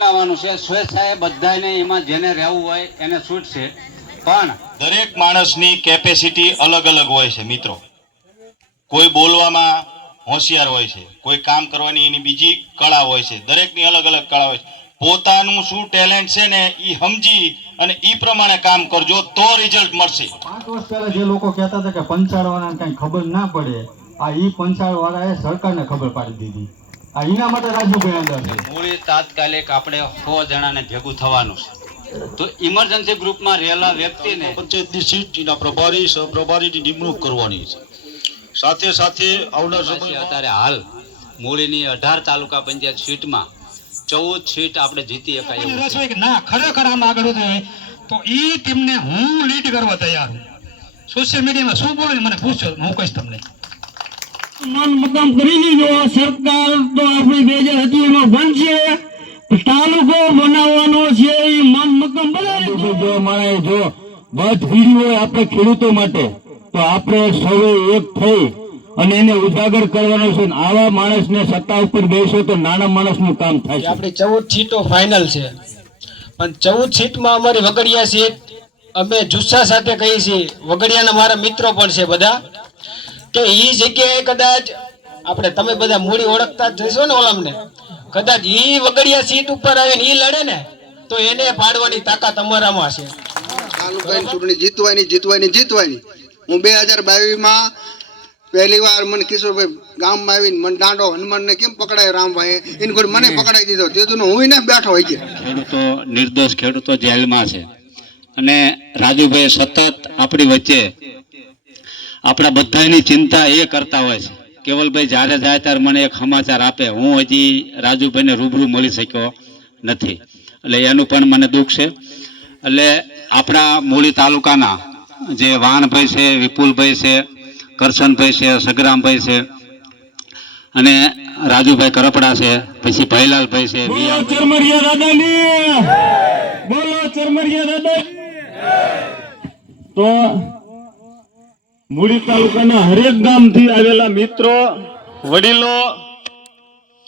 લાવવાનું છે. સ્વેચ્છાએ બધાને એમાં જેને રહેવું હોય એને છૂટ છે પણ દરેક માણસની કેપેસિટી અલગ અલગ હોય છે મિત્રો. કોઈ બોલવામાં હોશિયાર હોય છે કોઈ કામ કરવાની એની બીજી કળા હોય છે દરેકની અલગ અલગ કળા હોય છે. પોતાનું શું ટેલેન્ટ છે ને એ સમજી અને એ પ્રમાણે કામ કરજો તો રિઝલ્ટ મળશે. પાંચ વર્ષ પહેલા જે લોકો કહેતા હતા કે પંચાળ વાળાને કઈ ખબર ના પડે આ ઈ પંચાળ વાળાએ સરકારને ખબર પાડી દીધી. એના માટે રાજુભાઈ અંદર છે. મૂળી તાત્કાલિક આપણે સો જણાને ભેગું થવાનું છે. તો ઇમરજન્સી ગ્રુપમાં રહેલા વ્યક્તિને પંચાયતની સીટના પ્રભારી સહપ્રભારીની નિમણૂક કરવાની છે. સાથે સાથે આવનાર સમય અત્યારે હાલ મૂળીની અઢાર તાલુકા પંચાયત સીટમાં ચૌદ સીટ આપણે જીતી શકાય કે ના ખરેખર આમ આગળ વધવું તો એ ટીમને હું લીડ કરવા તૈયાર છું સોશિયલ મીડિયામાં શું બોલે મને પૂછો હું કહીશ તમને. મન મકામ કરી લીધો. સરકાર તો આપણી બે હજાર સત્રીમાં બનશે તાલુકો બનાવવાનો છે. એ મન મકામ બનાવી જો મારે જો બધ ભીડી હોય આપણે ખેડૂતો માટે તો આપણે સૌએ એક થઈ અને એને ઉજાગર કરવાનો છે આવા માણસને સત્તા ઉપર બેસો તો નાના માણસનું કામ થાય છે. આપણી ચૌદ સીટો ફાઇનલ છે. પણ ચૌદ સીટમાં અમારી વગડિયા સીટ અમે જુસ્સા સાથે કહીએ છીએ. વગડિયાના મારા મિત્રો પણ છે બધા. કે એ જગ્યાએ કદાચ આપણે તમે બધા મૂડી ઓળખતા જ જશો ને ઓલામને કદાચ ઈ વગડિયા સીટ ઉપર આવીને ઈ લડે ને તો એને પાડવાની તાકાત અમારામાં છે. ચૂંટણી જીતવાની જીતવાની જીતવાની. હું બે હજાર બાવીસમાં પહેલી વાર મને કિશોરભાઈ ગામમાં આવીને મને દાંડો હનુમાનને કેમ પકડાય રામભાઈ એને કોઈ મને પકડાઈ દીધો. તે તો હું ને બેઠો હોય ગયા ખેડૂતો નિર્દોષ ખેડૂતો જેલમાં છે. અને રાજુભાઈ સતત આપણી વચ્ચે આપણા બધાની ચિંતા એ કરતા હોય છે. કેવલભાઈ જ્યારે જાય ત્યારે મને એક સમાચાર આપે. હું હજી રાજુભાઈને રૂબરૂ મળી શક્યો નથી. એટલે એનું પણ મને દુઃખ છે. એટલે આપણા મૂળી તાલુકાના જે વાણભાઈ છે વિપુલભાઈ છે કરશનભાઈ છે સગરામભાઈ છે અને રાજુભાઈ કરપડા છે પછી ભૈલાલભાઈ છે તો મૂડી તાલુકાના હરેક ગામથી આવેલા મિત્રો, વડીલો,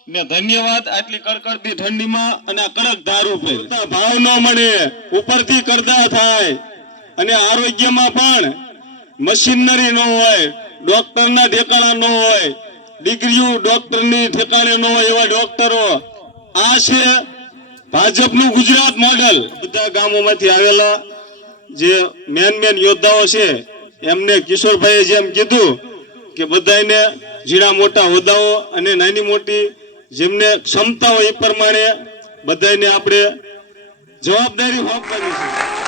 ને ધન્યવાદ. આટલી કડકડતી ઠંડીમાં અને કડક દારૂ પે. ભાવ ન મળે, ઉપરથી કરતા થાય. અને આરોગ્યમાં પણ મશીનરી ન હોય, ડોક્ટરના ઠેકાણા ન હોય, ડિગ્રીઓ ડોક્ટરની ઠેકાણે ન હોય એવા ડોક્ટરો. આ છે ભાજપનું ગુજરાત મોડલ. બધા ગામોમાંથી આવેલા જે મેન મેન યોદ્ધાઓ છે એમને કિશોરભાઈએ જેમ કીધું કે બધાને ઝીણા મોટા હોદ્દાઓ અને નાની મોટી જેમને ક્ષમતા હોય એ પ્રમાણે બધાને આપણે જવાબદારી સોંપવાની છે.